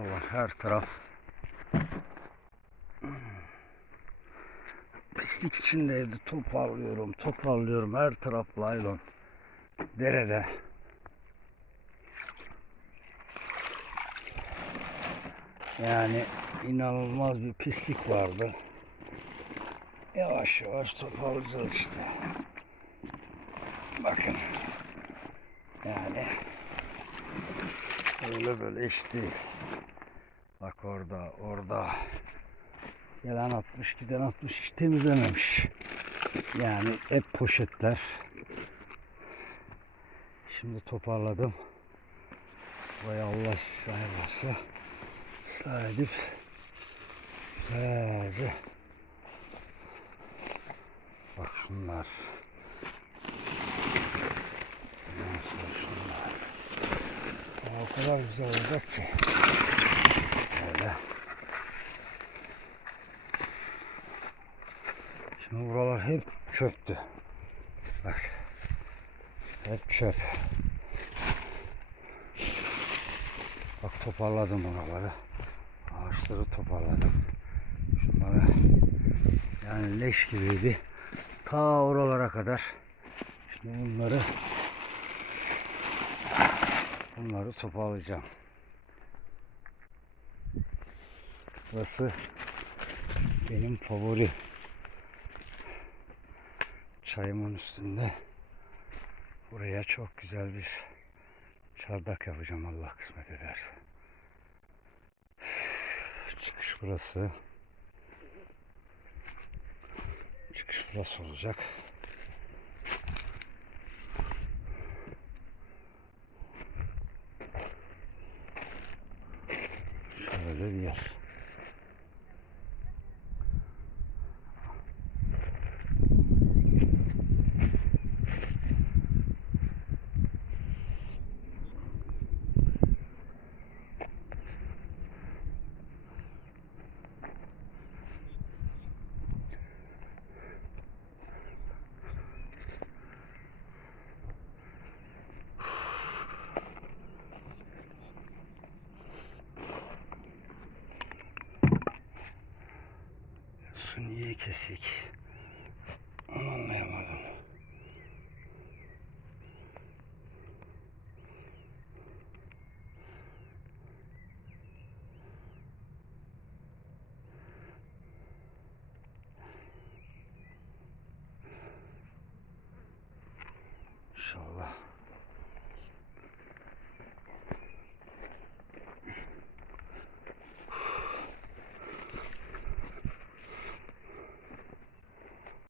Buralar her taraf pislik içindeydi. Toparlıyorum, toparlıyorum. Her taraf laylon. Derede. Yani inanılmaz bir pislik vardı. Yavaş yavaş toparlayacağız işte. Bakın. Yani öyle böyle iş değil. Bak orada, orada. Gelen atmış, giden atmış, hiç temizlememiş. Yani hep poşetler. Şimdi toparladım. Vay Allah ıslah varsa ıslah edip güzelce bak şunlar şunlar Aa, o kadar güzel olacak ki öyle hep çöptü bak hep çöp Bak toparladım oraları. Ağaçları toparladım. Şunları yani leş gibiydi. Ta oralara kadar. Şimdi bunları bunları toparlayacağım. Burası benim favori çayımın üstünde. Buraya çok güzel bir çardak yapacağım Allah kısmet ederse. Çıkış burası. Çıkış burası olacak. Şöyle bir yer. Burası niye kesik? Onu anlayamadım. İnşallah.